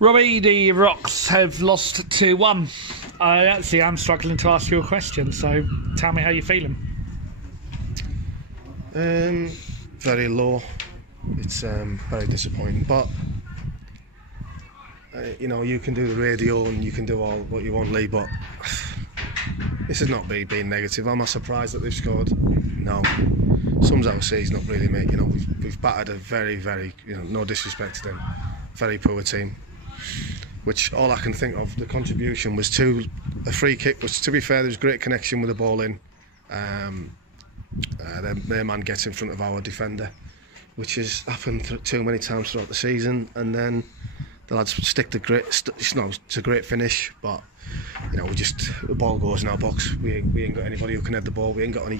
Robbie, the Rocks have lost 2-1. I actually am struggling to ask you a question, so tell me how you're feeling. Very low. It's very disappointing, but you know, you can do the radio and you can do all what you want, Lee, but this is not me being negative. Am I surprised that they've scored? No. Sums our season up really, mate. You know, we've battered a very, you know, no disrespect to them, very poor team. Which all I can think of, the contribution was to a free kick, which to be fair, there was great connection with the ball in. Their man gets in front of our defender, which has happened too many times throughout the season, and then the lads stick it's a great finish, but you know, the ball goes in our box. We ain't got anybody who can head the ball. We ain't got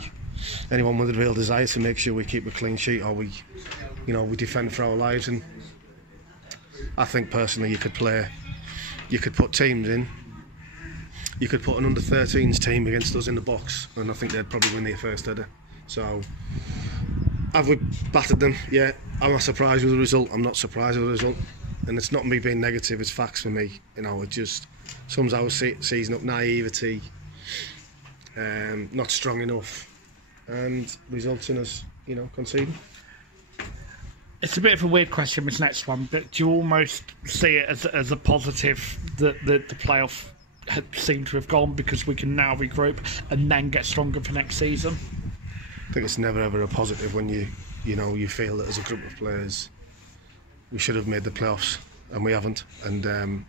anyone with a real desire to make sure we keep a clean sheet, or we defend for our lives. And I think personally, you could put teams in. You could put an under-13s team against us in the box, and I think they'd probably win their first header. So, have we battered them? Yeah. Am I surprised with the result? I'm not surprised with the result. And it's not me being negative, it's facts for me. You know, it just sums our season up: naivety, not strong enough, and results in us, you know, conceding. It's a bit of a weird question, this next one, but do you almost see it as a positive that the playoff had seemed to have gone, because we can now regroup and then get stronger for next season? I think it's never ever a positive when you feel that as a group of players we should have made the playoffs and we haven't, and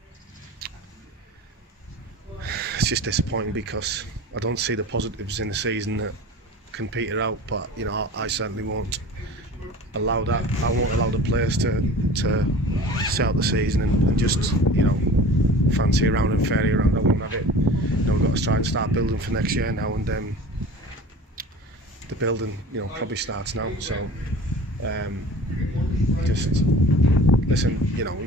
it's just disappointing because I don't see the positives in the season that can peter out. But you know, I certainly won't allow that. I won't allow the players to set out the season and just, you know, fancy around and fairy around. I won't have it. You know, we've got to try and start building for next year now, and the building, you know, probably starts now. So just listen, you know,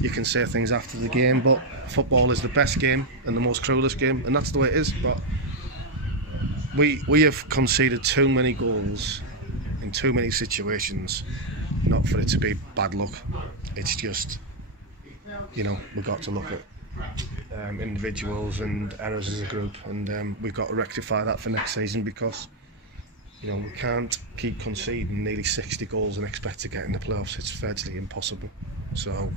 you can say things after the game, but football is the best game and the most cruelest game, and that's the way it is. But we have conceded too many goals in too many situations, not for it to be bad luck. It's just, you know, we've got to look at individuals and errors as a group, and we've got to rectify that for next season, because you know, we can't keep conceding nearly 60 goals and expect to get in the playoffs. It's virtually impossible. So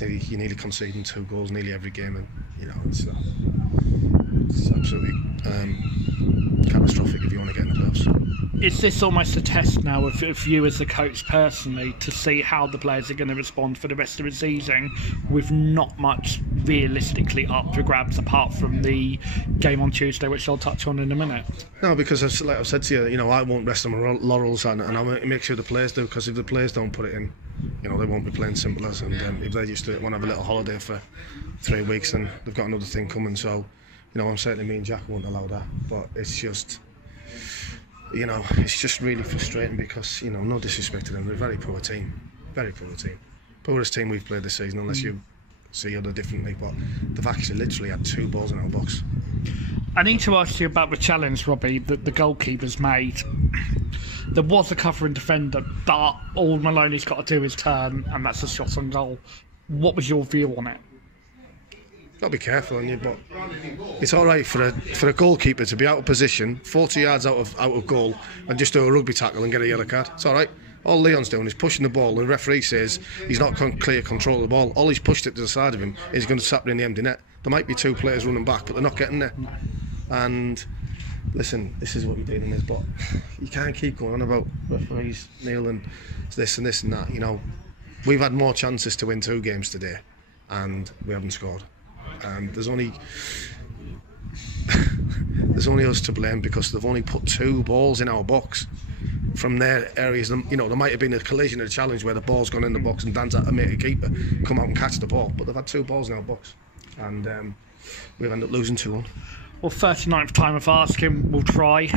you're nearly conceding 2 goals nearly every game, and you know, it's absolutely catastrophic if you want to get in the playoffs. Is this almost a test now of you as a coach personally, to see how the players are going to respond for the rest of the season, with not much realistically up for grabs apart from the game on Tuesday, which I'll touch on in a minute? No, because like I've said to you, I won't rest on my laurels, and I'll make sure the players do, because if the players don't put it in, you know, they won't be playing simple as, and if they just want to have a little holiday for 3 weeks, then they've got another thing coming. So, you know, I'm certainly, me and Jack won't allow that. But it's just, you know, it's just really frustrating because, you know, no disrespect to them, they're a very poor team, poorest team we've played this season, unless you see other differently. But they've actually literally had 2 balls in our box. I need to ask you about the challenge, Robbie, that the goalkeeper's made. There was a covering defender, but all Maloney's got to do is turn, and that's a shot on goal. What was your view on it? Got to be careful on you, but it's all right for a goalkeeper to be out of position, 40 yards out of goal, and just do a rugby tackle and get a yellow card. It's all right. All Leon's doing is pushing the ball, and the referee says he's not clear control of the ball. All he's pushed it to the side of him is going to tap it in the empty net. There might be 2 players running back, but they're not getting there. And listen, this is what you're dealing with, but you can't keep going on about referees, Neil, and this and this and that. You know, we've had more chances to win 2 games today, and we haven't scored. And there's only us to blame, because they've only put 2 balls in our box from their areas. You know, there might have been a collision or a challenge where the ball's gone in the box and Dan's had to make a keeper come out and catch the ball, but they've had 2 balls in our box, and we've ended up losing 2-1. Well, 39th time of asking, we'll try.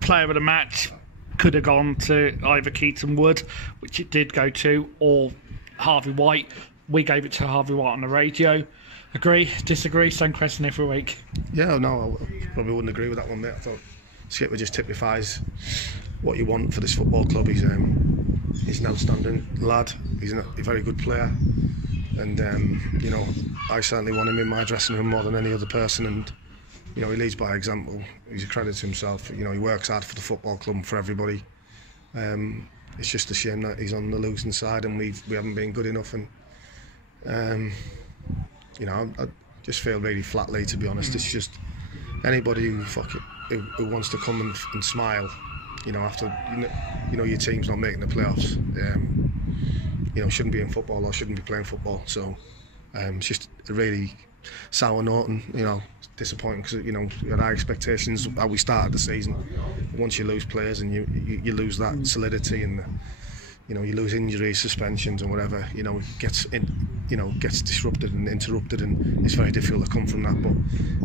Player of the match could have gone to either Keaton Wood, which it did go to, or Harvey White. We gave it to Harvey White on the radio. Agree? Disagree? Same question every week. Yeah, no, I probably wouldn't agree with that one, mate. I thought Skipper just typifies what you want for this football club. He's an outstanding lad. He's a very good player. And you know, I certainly want him in my dressing room more than any other person. And you know, he leads by example. He's a credit to himself. You know, he works hard for the football club and for everybody. It's just a shame that he's on the losing side and we haven't been good enough. And you know, I just feel really flatly, to be honest. It's just anybody who wants to come and smile, you know, after you know your team's not making the playoffs, you know, shouldn't be in football or shouldn't be playing football. So it's just a really sour note, and you know, disappointing, because you know, we had high expectations how we started the season. Once you lose players and you lose that solidity, and you know, you lose injuries, suspensions and whatever, you know, gets disrupted and interrupted, and it's very difficult to come from that. But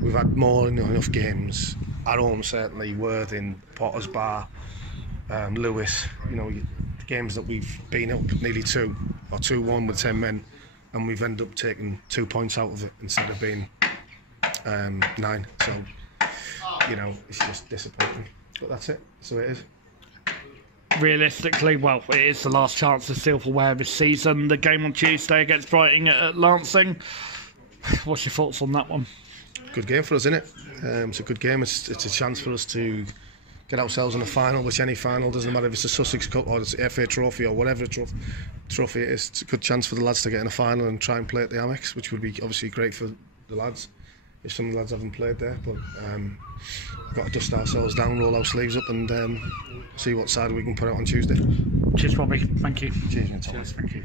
we've had more than enough games at home, certainly Worthing, Potter's Bar, Lewis, you know, games that we've been up nearly 2-1 with 10 men, and we've ended up taking 2 points out of it instead of being 9. So you know, it's just disappointing, but that's it. So it is. Realistically, well, it is the last chance of silverware this season. The game on Tuesday against Brighton at Lancing. What's your thoughts on that one? Good game for us, isn't it? It's a good game. It's a chance for us to get ourselves in a final, which any final, doesn't matter if it's a Sussex Cup or it's the FA Trophy or whatever trophy it is. It's a good chance for the lads to get in a final and try and play at the Amex, which would be obviously great for the lads if some of the lads haven't played there. But we've got to dust ourselves down, roll our sleeves up, and see what side we can put out on Tuesday. Cheers, Robbie. Thank you. Cheers, mate. Cheers. Thank you.